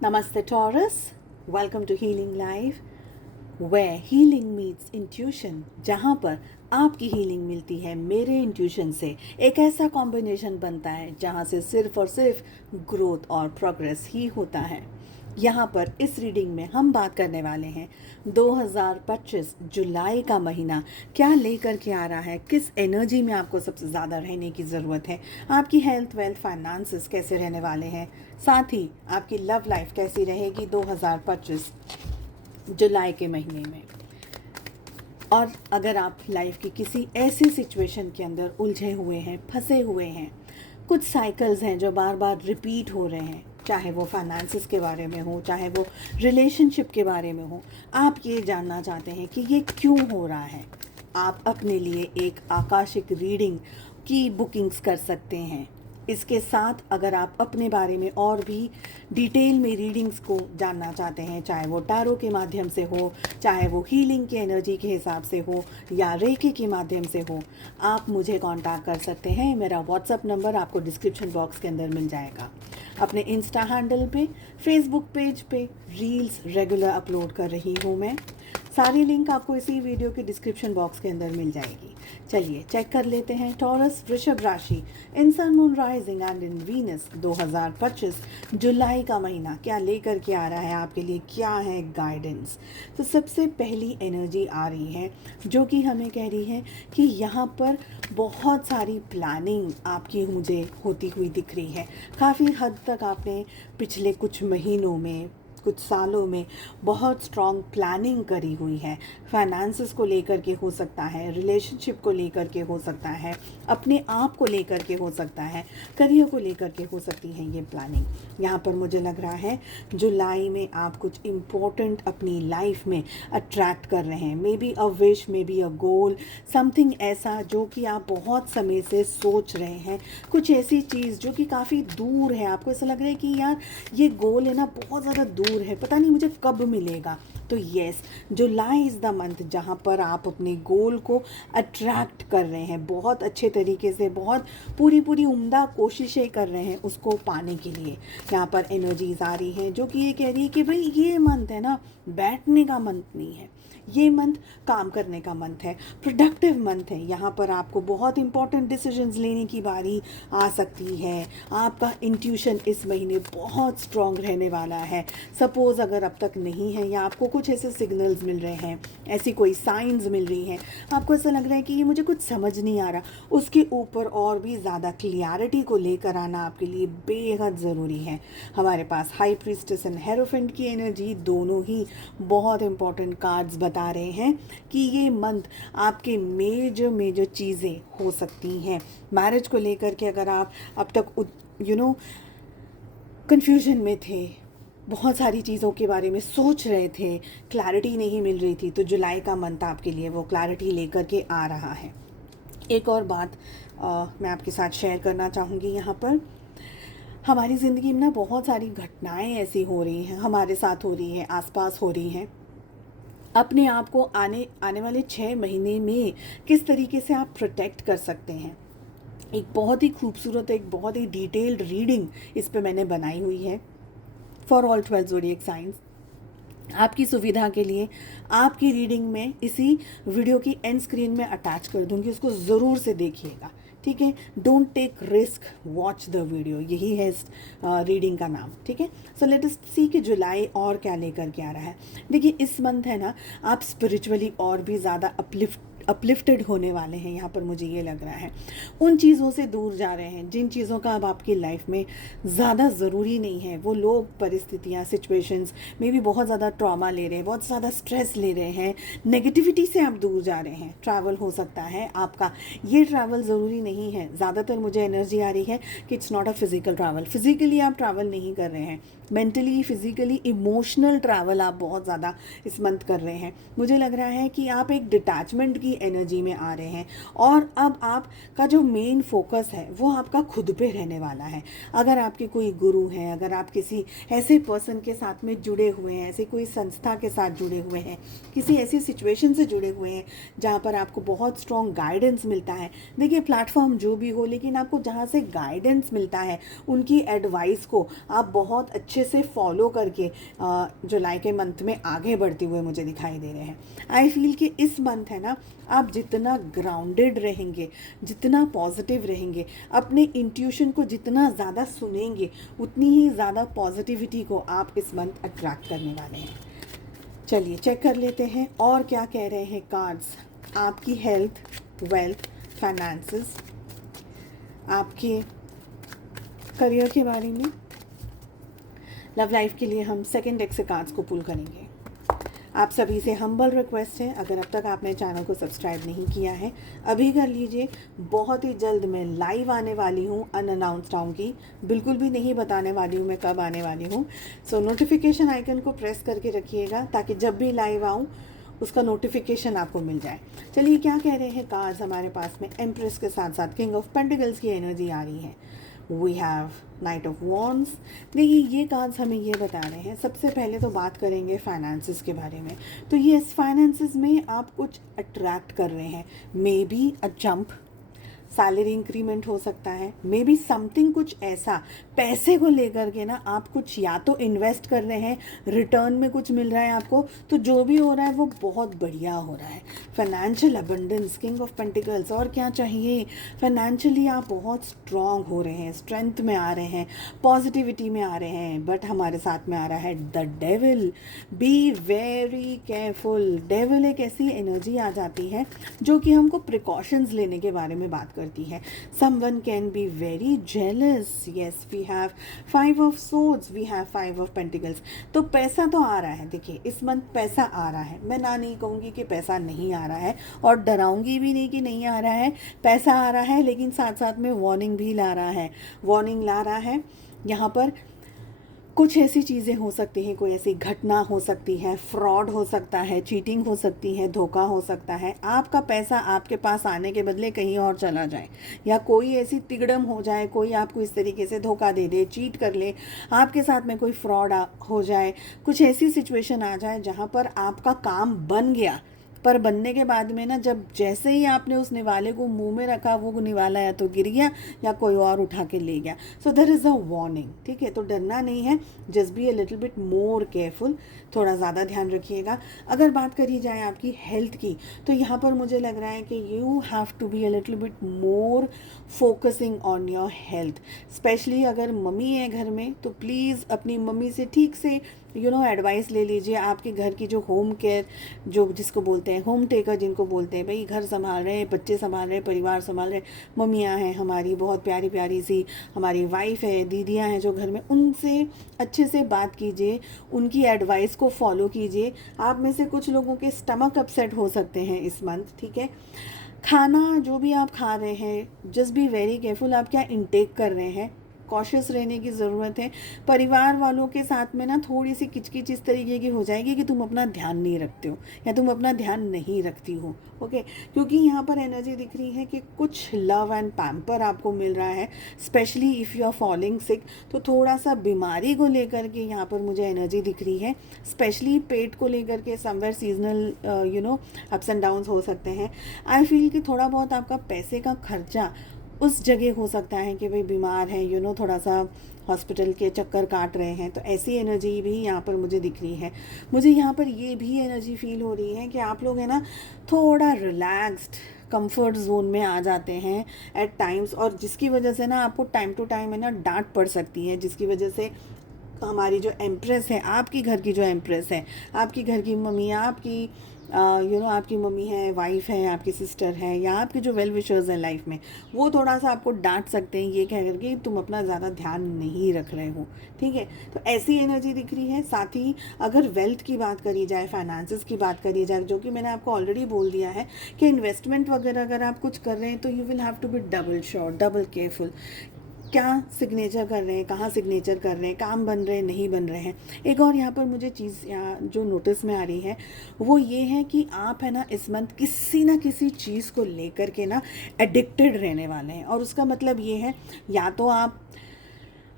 Namaste Taurus, welcome to Healing Live, where healing meets intuition, जहाँ पर आपकी healing मिलती है मेरे इंट्यूशन से। एक ऐसा कॉम्बिनेशन बनता है जहाँ से सिर्फ और सिर्फ ग्रोथ और प्रोग्रेस ही होता है। यहाँ पर इस रीडिंग में हम बात करने वाले हैं 2025 जुलाई का महीना क्या लेकर के आ रहा है, किस एनर्जी में आपको सबसे ज़्यादा रहने की ज़रूरत है, आपकी हेल्थ वेल्थ फाइनेंसेस कैसे रहने वाले हैं, साथ ही आपकी लव लाइफ कैसी रहेगी 2025 जुलाई के महीने में। और अगर आप लाइफ की किसी ऐसी सिचुएशन के अंदर उलझे हुए हैं, फंसे हुए हैं, कुछ साइकिल्स हैं जो बार बार रिपीट हो रहे हैं, चाहे वो फाइनेंसेस के बारे में हो, चाहे वो रिलेशनशिप के बारे में हो, आप ये जानना चाहते हैं कि ये क्यों हो रहा है, आप अपने लिए एक आकाशिक रीडिंग की बुकिंग्स कर सकते हैं। इसके साथ अगर आप अपने बारे में और भी डिटेल में रीडिंग्स को जानना चाहते हैं, चाहे वो टैरो के माध्यम से हो, चाहे वो हीलिंग के एनर्जी के हिसाब से हो या रेकी के माध्यम से हो, आप मुझे कांटेक्ट कर सकते हैं। मेरा व्हाट्सएप नंबर आपको डिस्क्रिप्शन बॉक्स के अंदर मिल जाएगा। अपने इंस्टा हैंडल पे, फेसबुक पेज पे रील्स रेगुलर अपलोड कर रही हूँ मैं। सारी लिंक आपको इसी वीडियो के डिस्क्रिप्शन बॉक्स के अंदर मिल जाएगी। चलिए चेक कर लेते हैं टॉरस वृषभ राशि in sun moon rising and in Venus 2025 जुलाई का महीना क्या लेकर के आ रहा है आपके लिए, क्या है गाइडेंस। तो सबसे पहली एनर्जी आ रही है जो कि हमें कह रही है कि यहाँ पर बहुत सारी प्लानिंग आपकी मुझे होती हुई दिख रही है। काफ़ी हद तक आपने पिछले कुछ महीनों में, कुछ सालों में बहुत स्ट्रॉन्ग प्लानिंग करी हुई है। फाइनेंसेस को लेकर के हो सकता है, रिलेशनशिप को लेकर के हो सकता है, अपने आप को लेकर के हो सकता है, करियर को लेकर के हो सकती है ये प्लानिंग। यहाँ पर मुझे लग रहा है जुलाई में आप कुछ इम्पोर्टेंट अपनी लाइफ में अट्रैक्ट कर रहे हैं। May be a wish, may be a goal, something ऐसा जो कि आप बहुत समय से सोच रहे हैं, कुछ ऐसी चीज़ जो कि काफ़ी दूर है। आपको ऐसा लग रहा है कि यार ये गोल है ना, बहुत ज़्यादा दूर है, पता नहीं मुझे कब मिलेगा। तो yes, July is the month जहाँ पर आप अपने गोल को अट्रैक्ट कर रहे हैं, बहुत अच्छे तरीके से, बहुत पूरी पूरी उम्दा कोशिशें कर रहे हैं उसको पाने के लिए। यहाँ पर एनर्जीज आ रही हैं जो कि ये कह रही है कि भाई ये मंथ है ना, बैठने का मंथ नहीं है, ये मंथ काम करने का मंथ है, प्रोडक्टिव मंथ है। यहाँ पर आपको बहुत इंपॉर्टेंट डिसीजंस लेने की बारी आ सकती है। आपका इंट्यूशन इस महीने बहुत स्ट्रॉन्ग रहने वाला है। सपोज़ अगर अब तक नहीं है या आपको कुछ ऐसे सिग्नल्स मिल रहे हैं, ऐसी कोई साइंस मिल रही हैं, आपको ऐसा लग रहा है कि ये मुझे कुछ समझ नहीं आ रहा, उसके ऊपर और भी ज़्यादा क्लियरिटी को लेकर आना आपके लिए बेहद ज़रूरी है। हमारे पास हाई प्रीस्टेस एंड हेरोफेंट की एनर्जी दोनों ही बहुत इंपॉर्टेंट कार्ड्स बता रहे हैं कि ये मंथ आपके मेजर मेजर चीज़ें हो सकती हैं। मैरिज को लेकर के अगर आप अब तक कन्फ्यूजन में थे, बहुत सारी चीज़ों के बारे में सोच रहे थे, क्लैरिटी नहीं मिल रही थी, तो जुलाई का मंथ आपके लिए वो क्लैरिटी लेकर के आ रहा है। एक और बात मैं आपके साथ शेयर करना चाहूँगी। यहाँ पर हमारी ज़िंदगी में ना बहुत सारी घटनाएं ऐसी हो रही हैं, हमारे साथ हो रही हैं, आसपास हो रही हैं। अपने आप को आने आने वाले 6 महीने में किस तरीके से आप प्रोटेक्ट कर सकते हैं, एक बहुत ही खूबसूरत, एक बहुत ही डिटेल्ड रीडिंग इस पे मैंने बनाई हुई है फॉर ऑल 12 ज़ोडिएक साइंस। आपकी सुविधा के लिए आपकी रीडिंग में इसी वीडियो की एंड स्क्रीन में अटैच कर दूंगी, उसको ज़रूर से देखिएगा, ठीक है। Don't take risk, watch the video, यही है इस रीडिंग का नाम, ठीक है। सो लेट अस सी कि जुलाई और क्या लेकर के आ रहा है। देखिए इस मंथ है ना, आप स्पिरिचुअली और भी ज़्यादा अपलिफ्टेड होने वाले हैं। यहाँ पर मुझे ये लग रहा है उन चीज़ों से दूर जा रहे हैं जिन चीज़ों का अब आपकी लाइफ में ज़्यादा ज़रूरी नहीं है। वो लोग, परिस्थितियाँ, सिचुएशंस में भी बहुत ज़्यादा ट्रॉमा ले रहे हैं, बहुत ज़्यादा स्ट्रेस ले रहे हैं, नेगेटिविटी से आप दूर जा रहे हैं। ट्रैवल हो सकता है आपका, ये ट्रैवल ज़रूरी नहीं है। ज़्यादातर मुझे एनर्जी आ रही है कि it's not a physical travel, physically आप ट्रैवल नहीं कर रहे हैं, मेंटली, फिज़िकली, इमोशनल ट्रैवल आप बहुत ज़्यादा इस मंथ कर रहे हैं। मुझे लग रहा है कि आप एक डिटैचमेंट की एनर्जी में आ रहे हैं और अब आपका जो मेन फोकस है वो आपका खुद पे रहने वाला है। अगर आपके कोई गुरु हैं, अगर आप किसी ऐसे पर्सन के साथ में जुड़े हुए हैं, ऐसे कोई संस्था के साथ जुड़े हुए हैं, किसी ऐसी सिचुएशन से जुड़े हुए हैं जहाँ पर आपको बहुत स्ट्रॉन्ग गाइडेंस मिलता है, देखिए प्लेटफॉर्म जो भी हो, लेकिन आपको जहाँ से गाइडेंस मिलता है उनकी एडवाइस को आप बहुत अच्छे से फॉलो करके जुलाई के मंथ में आगे बढ़ते हुए मुझे दिखाई दे रहे हैं। आई फील कि इस मंथ है ना, आप जितना ग्राउंडेड रहेंगे, जितना पॉजिटिव रहेंगे, अपने इंट्यूशन को जितना ज़्यादा सुनेंगे, उतनी ही ज़्यादा पॉजिटिविटी को आप इस मंथ अट्रैक्ट करने वाले हैं। चलिए चेक कर लेते हैं और क्या कह रहे हैं कार्ड्स आपकी हेल्थ, वेल्थ, फाइनेंसेस, आपके करियर के बारे में। लव लाइफ के लिए हम सेकंड डेक से कार्ड्स को पुल करेंगे। आप सभी से हम्बल रिक्वेस्ट है, अगर अब तक आपने चैनल को सब्सक्राइब नहीं किया है अभी कर लीजिए। बहुत ही जल्द मैं लाइव आने वाली हूँ, अनअनाउंस्ड आऊँगी, बिल्कुल भी नहीं बताने वाली हूँ मैं कब आने वाली हूँ। सो नोटिफिकेशन आइकन को प्रेस करके रखिएगा ताकि जब भी लाइव आऊँ उसका नोटिफिकेशन आपको मिल जाए। चलिए क्या कह रहे हैं कार्ड्स हमारे पास में। एम्प्रेस के साथ साथ किंग ऑफ पेंटिकल्स की एनर्जी आ रही है। We have knight of wands. देखिए ये कार्ड्स हमें ये बता रहे हैं, सबसे पहले तो बात करेंगे फाइनेंसेस के बारे में। तो ये फाइनेंसेस में आप कुछ अट्रैक्ट कर रहे हैं, may be a jump, salary increment हो सकता है, मे बी समथिंग कुछ ऐसा पैसे को लेकर के ना आप कुछ या तो इन्वेस्ट कर रहे हैं, रिटर्न में कुछ मिल रहा है आपको, तो जो भी हो रहा है वो बहुत बढ़िया हो रहा है। Financial abundance, king of pentacles, और क्या चाहिए। फाइनेंशियली आप बहुत स्ट्रांग हो रहे हैं, स्ट्रेंथ में आ रहे हैं, पॉजिटिविटी में आ रहे हैं। बट हमारे साथ में आ रहा है the devil. B very careful. Devil एक ऐसी एनर्जी आ जाती है जो कि हमको प्रिकॉशंस लेने के बारे में बात करती है। Someone can be very jealous. Yes, we have 5 of swords, we have 5 of pentacles. तो पैसा तो आ रहा है, देखिए इस मंथ पैसा आ रहा है, मैं ना नहीं कहूँगी कि पैसा नहीं आ रहा है और डराऊंगी भी नहीं कि नहीं आ रहा है। पैसा आ रहा है, लेकिन साथ साथ में वार्निंग भी ला रहा है। वार्निंग ला रहा है, यहाँ पर कुछ ऐसी चीज़ें हो सकती हैं, कोई ऐसी घटना हो सकती है, फ्रॉड हो सकता है, चीटिंग हो सकती है, धोखा हो सकता है, आपका पैसा आपके पास आने के बदले कहीं और चला जाए, या कोई ऐसी तिगड़म हो जाए, कोई आपको इस तरीके से धोखा दे दे, चीट कर ले, आपके साथ में कोई फ्रॉड हो जाए, कुछ ऐसी सिचुएशन आ जाए जहाँ पर आपका काम बन गया, पर बनने के बाद में ना, जब जैसे ही आपने उस निवाले को मुंह में रखा, वो निवाला या तो गिर गया या कोई और उठा के ले गया। So there is a warning, ठीक है। तो डरना नहीं है, just be a little bit more careful, थोड़ा ज़्यादा ध्यान रखिएगा। अगर बात करी जाए आपकी हेल्थ की, तो यहाँ पर मुझे लग रहा है कि you have to be a little bit more focusing on your health. Specially अगर मम्मी है घर में, तो प्लीज़ अपनी मम्मी से ठीक से एडवाइस ले लीजिए। आपके घर की जो होम केयर, जो जिसको बोलते हैं होम टेकर, जिनको बोलते हैं, भाई घर संभाल रहे हैं, बच्चे संभाल रहे हैं, परिवार संभाल रहे हैं, मम्मियाँ हैं हमारी, बहुत प्यारी प्यारी सी हमारी वाइफ है, दीदियाँ हैं जो घर में, उनसे अच्छे से बात कीजिए, उनकी एडवाइस को फॉलो कीजिए। आप में से कुछ लोगों के स्टमक अपसेट हो सकते हैं इस मंथ, ठीक है। खाना जो भी आप खा रहे हैं, जस्ट बी वेरी केयरफुल, आप क्या इनटेक कर रहे हैं, कॉशियस रहने की ज़रूरत है। परिवार वालों के साथ में ना थोड़ी सी किचकिच इस तरीके की हो जाएगी कि तुम अपना ध्यान नहीं रखते हो या तुम अपना ध्यान नहीं रखती हो, ओके। क्योंकि यहाँ पर एनर्जी दिख रही है कि कुछ लव एंड पैम्पर आपको मिल रहा है, specially if you are falling sick. तो थोड़ा सा बीमारी को लेकर के यहाँ पर मुझे एनर्जी दिख रही है, स्पेशली पेट को लेकर के somewhere seasonal ups and downs हो सकते हैं। आई फील कि थोड़ा बहुत आपका पैसे का खर्चा उस जगह हो सकता है कि भाई बीमार है, थोड़ा सा हॉस्पिटल के चक्कर काट रहे हैं, तो ऐसी एनर्जी भी यहाँ पर मुझे दिख रही है। मुझे यहाँ पर ये भी एनर्जी फील हो रही है कि आप लोग है ना थोड़ा रिलैक्स्ड कंफर्ट जोन में आ जाते हैं एट टाइम्स, और जिसकी वजह से ना आपको टाइम टू टाइम है ना डांट पड़ सकती है, जिसकी वजह से हमारी जो एम्प्रेस है, आपकी घर की जो एम्प्रेस है, आपकी घर की मम्मी, आपकी आपकी मम्मी है, वाइफ है, आपकी सिस्टर है, या आपके जो वेल विशर्स हैं लाइफ में, वो थोड़ा सा आपको डांट सकते हैं ये कह करके तुम अपना ज़्यादा ध्यान नहीं रख रहे हो, ठीक है। तो ऐसी एनर्जी दिख रही है। साथ ही अगर वेल्थ की बात करी जाए, फाइनेंसेस की बात करी जाए, जो कि मैंने आपको ऑलरेडी बोल दिया है कि इन्वेस्टमेंट वगैरह अगर आप कुछ कर रहे हैं तो you will have to be double sure, double careful. क्या सिग्नेचर कर रहे हैं, कहाँ सिग्नेचर कर रहे हैं, काम बन रहे हैं, नहीं बन रहे हैं। एक और यहाँ पर मुझे चीज़ यहाँ जो नोटिस में आ रही है वो ये है कि आप है ना इस मंथ किसी ना किसी चीज़ को लेकर के ना एडिक्टेड रहने वाले हैं। और उसका मतलब ये है, या तो आप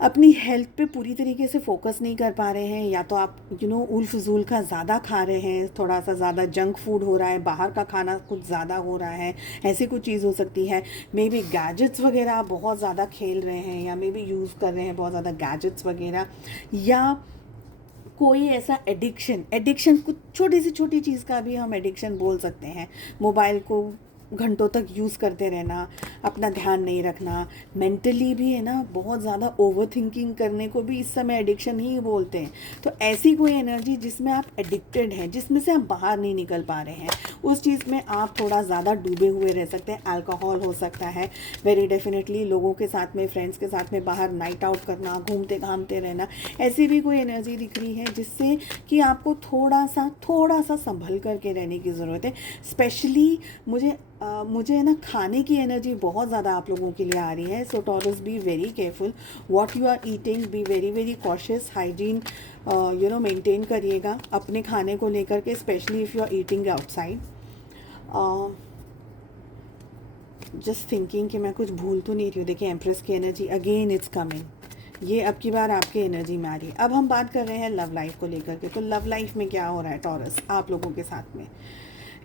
अपनी हेल्थ पे पूरी तरीके से फोकस नहीं कर पा रहे हैं, या तो आप उल फजूल का ज़्यादा खा रहे हैं, थोड़ा सा ज़्यादा जंक फूड हो रहा है, बाहर का खाना कुछ ज़्यादा हो रहा है, ऐसी कुछ चीज़ हो सकती है। मे बी गैजेट्स वगैरह आप बहुत ज़्यादा खेल रहे हैं, या मे बी यूज़ कर रहे हैं बहुत ज़्यादा गैजेट्स वगैरह, या कोई ऐसा एडिक्शन कुछ छोटी से छोटी चीज़ का भी हम एडिक्शन बोल सकते हैं। मोबाइल को घंटों तक यूज़ करते रहना, अपना ध्यान नहीं रखना, मेंटली भी है ना बहुत ज़्यादा ओवर थिंकिंग करने को भी इस समय एडिक्शन ही बोलते हैं। तो ऐसी कोई एनर्जी जिसमें आप एडिक्टेड हैं, जिसमें से आप बाहर नहीं निकल पा रहे हैं, उस चीज़ में आप थोड़ा ज़्यादा डूबे हुए रह सकते हैं। अल्कोहल हो सकता है, वेरी डेफिनेटली लोगों के साथ में, फ्रेंड्स के साथ में बाहर नाइट आउट करना, घूमते घामते रहना, ऐसी भी कोई एनर्जी दिख रही है जिससे कि आपको थोड़ा सा संभल करके रहने की ज़रूरत है। स्पेशली मुझे है ना खाने की एनर्जी बहुत ज़्यादा आप लोगों के लिए आ रही है। So Taurus, be very careful what you are eating, be very very cautious, hygiene maintain करिएगा अपने खाने को लेकर के, specially if you are eating outside. Just thinking कि मैं कुछ भूल तो नहीं रही हूँ। देखिए एम्प्रेस की एनर्जी अगेन इट्स कमिंग, ये अब की बार आपके एनर्जी में आ रही है। अब हम बात कर रहे हैं लव लाइफ को लेकर के। तो लव लाइफ में क्या हो रहा है टॉरस आप लोगों के साथ में?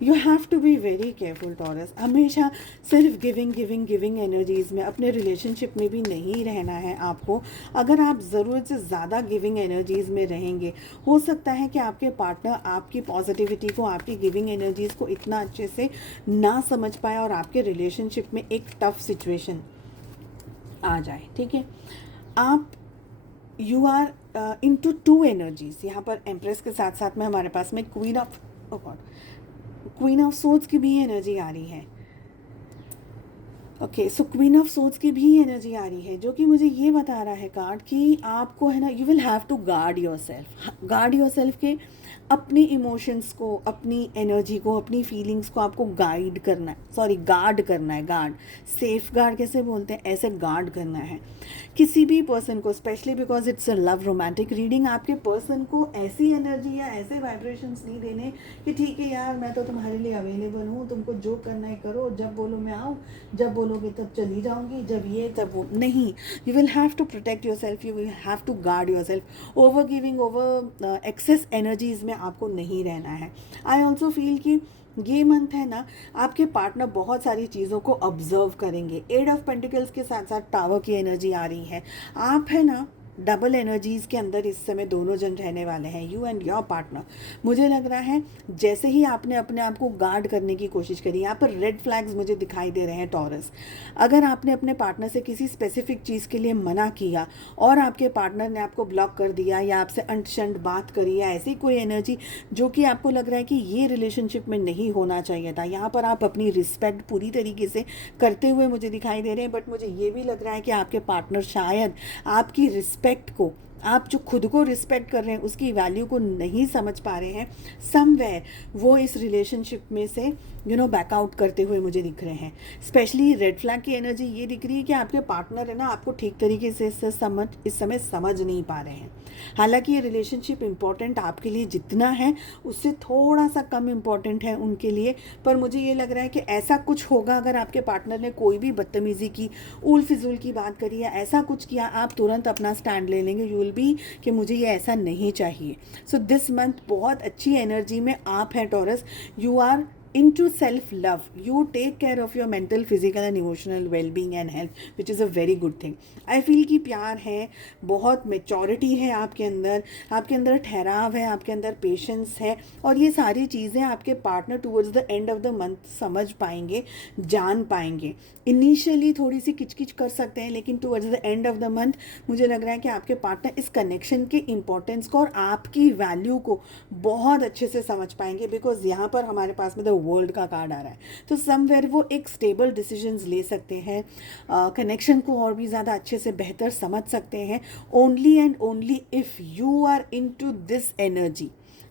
You have to be very careful Taurus. हमेशा सिर्फ गिविंग एनर्जीज़ में, अपने रिलेशनशिप में भी नहीं रहना है आपको। अगर आप ज़रूरत से ज़्यादा गिविंग एनर्जीज़ में रहेंगे, हो सकता है कि आपके पार्टनर आपकी पॉजिटिविटी को, आपकी गिविंग एनर्जीज़ को इतना अच्छे से ना समझ पाए और आपके रिलेशनशिप में एक टफ सिचुएशन आ जाए। ठीक है, आप you are into two energies. यहाँ पर एम्प्रेस के साथ साथ में हमारे पास में क्वीन ऑफ सोर्ड्स की भी एनर्जी आ रही है। Okay, so queen of swords की भी एनर्जी आ रही है, जो कि मुझे ये बता रहा है कार्ड कि आपको है ना, you will have to guard your self के अपनी इमोशंस को, अपनी एनर्जी को, अपनी फीलिंग्स को आपको गार्ड करना है। गार्ड, सेफ गार्ड कैसे बोलते हैं, ऐसे गार्ड करना है किसी भी पर्सन को, specially because it's a love romantic reading. आपके पर्सन को ऐसी एनर्जी या ऐसे वाइब्रेशंस नहीं देने कि ठीक है यार मैं तो तुम्हारे लिए अवेलेबल हूँ, तुमको जो करना है करो, जब बोलो मैं आऊँ, जब बोलोगे तब चली जाऊँगी, जब ये तब वो नहीं। You will have to protect your self, you will have to guard your self. Over giving, over excess energies में आपको नहीं रहना है। आई ऑल्सो फील कि ये मंथ है ना, आपके पार्टनर बहुत सारी चीज़ों को ऑब्जर्व करेंगे। एट ऑफ पेंटिकल्स के साथ साथ टावर की एनर्जी आ रही है। आप है ना डबल एनर्जीज़ के अंदर इस समय दोनों जन रहने वाले हैं, यू एंड योर पार्टनर। मुझे लग रहा है जैसे ही आपने अपने आप को गार्ड करने की कोशिश करी, यहाँ पर रेड फ्लैग्स मुझे दिखाई दे रहे हैं टॉरस। अगर आपने अपने पार्टनर से किसी स्पेसिफिक चीज़ के लिए मना किया और आपके पार्टनर ने आपको ब्लॉक कर दिया, या आपसे अंट-शंट बात करी, या ऐसी कोई एनर्जी जो कि आपको लग रहा है कि ये रिलेशनशिप में नहीं होना चाहिए था, यहाँ पर आप अपनी रिस्पेक्ट पूरी तरीके से करते हुए मुझे दिखाई दे रहे हैं। बट मुझे ये भी लग रहा है कि आपके पार्टनर शायद आपकी रिस्पेक्ट को, आप जो खुद को रिस्पेक्ट कर रहे हैं उसकी वैल्यू को नहीं समझ पा रहे हैं। समवेयर वो इस रिलेशनशिप में से बैकआउट करते हुए मुझे दिख रहे हैं। स्पेशली रेड फ्लैग की एनर्जी ये दिख रही है कि आपके पार्टनर है ना आपको ठीक तरीके से इस समय समझ नहीं पा रहे हैं। हालांकि ये रिलेशनशिप इम्पॉर्टेंट आपके लिए जितना है उससे थोड़ा सा कम इम्पॉर्टेंट है उनके लिए। पर मुझे ये लग रहा है कि ऐसा कुछ होगा, अगर आपके पार्टनर ने कोई भी बदतमीज़ी की, उल फिजूल की बात करी या ऐसा कुछ किया, आप तुरंत अपना स्टैंड ले लेंगे। यू विल बी कि मुझे ये ऐसा नहीं चाहिए। सो दिस मंथ बहुत अच्छी एनर्जी में आप हैं Taurus. You are into self love, you take care of your mental, physical and emotional well-being and health, which is a very good thing. I feel कि प्यार है, बहुत मेचोरिटी है आपके अंदर ठहराव है, आपके अंदर पेशेंस है, और ये सारी चीज़ें आपके partner towards the end of the month समझ पाएंगे, जान पाएंगे। इनिशियली थोड़ी सी किचकिच कर सकते हैं, लेकिन towards the end of the month मुझे लग रहा है कि आपके पार्टनर इस कनेक्शन के इम्पोर्टेंस को और आपकी वैल्यू को बहुत अच्छे से समझ पाएंगे। बिकॉज यहाँ पर हमारे पास में द वर्ल्ड का कार्ड आ रहा है, तो समवेयर वो एक स्टेबल डिसीजंस ले सकते हैं, कनेक्शन को और भी ज़्यादा अच्छे से बेहतर समझ सकते हैं। Only and only if you are into this energy,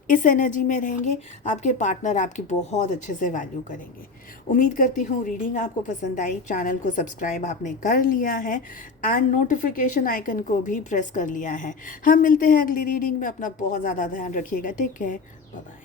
इस एनर्जी में रहेंगे, आपके पार्टनर आपकी बहुत अच्छे से वैल्यू करेंगे। उम्मीद करती हूँ रीडिंग आपको पसंद आई। चैनल को सब्सक्राइब आपने कर लिया है एंड नोटिफिकेशन आइकन को भी प्रेस कर लिया है। हम मिलते हैं अगली रीडिंग में। अपना बहुत ज़्यादा ध्यान रखिएगा। Take care, bye bye.